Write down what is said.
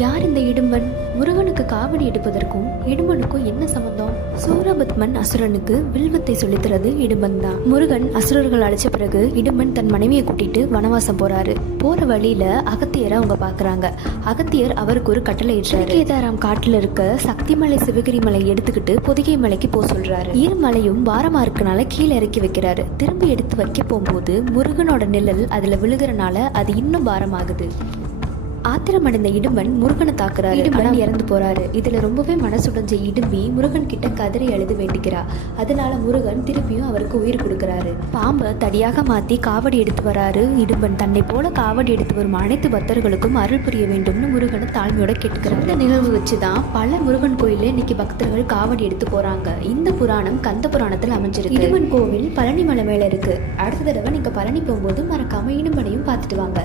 யார் இந்த இடும்பன்? முருகனுக்கு காவடி எடுப்பதற்கும் இடும்பனுக்கும் என்ன சம்பந்தம்? சூரபத்மன் அசுரனுக்கு வில்வத்தை சொல்லித்தரது இடும்பன் தான் முருகன் அசுரர்கள் அழைச்ச பிறகு இடும்பன் தன் மனைவியை கூட்டிட்டு வனவாசம் போறாரு. போற வழியில அகத்தியரை அவங்க பாக்குறாங்க. அகத்தியர் அவருக்கு ஒரு கட்டளை இடுறாரு கேதாராம் காட்டுல இருக்க சக்திமலை சிவகிரி மலை எடுத்துக்கிட்டு பொதிகை மலைக்கு போக சொல்றாரு. ஈரமலையும் பாரமா இருக்கனால கீழே இறக்கி வைக்கிறாரு. திரும்பி எடுத்து வைக்க போகும்போது முருகனோட நிழல் அதுல விழுகிறனால அது இன்னும் பாரமாகுது. ஆத்திரமடைந்த இடும்பன் முருகனை தாக்குறாரு. இடும்பன் இறந்து போறாரு. இதுல ரொம்பவே மனசுடைஞ்ச இடும்பி முருகன் கிட்ட கதறி அழுது வேண்டிக்கிறா அதனால முருகன் திருப்பியும் அவருக்கு உயிர் கொடுக்கறாரு. பாம்பை தடியாக மாத்தி காவடி எடுத்து வராரு. இடும்பன் தன்னை போல காவடி எடுத்து வரும் அனைத்து பக்தர்களுக்கும் அருள் புரிய வேண்டும்னு முருகனை தாழ்மையோட கேட்டுக்கிறார். இந்த நிகழ்வு வச்சுதான் பல முருகன் கோயில்ல இன்னைக்கு பக்தர்கள் காவடி எடுத்து போறாங்க. இந்த புராணம் கந்த புராணத்தில் அமைஞ்சிருக்கு. இடும்பன் கோவில் பழனி மலை மேல இருக்கு. அடுத்த தடவை நீங்க பழனி போகும்போது மறக்காம இடும்பனையும் பார்த்துட்டு வாங்க.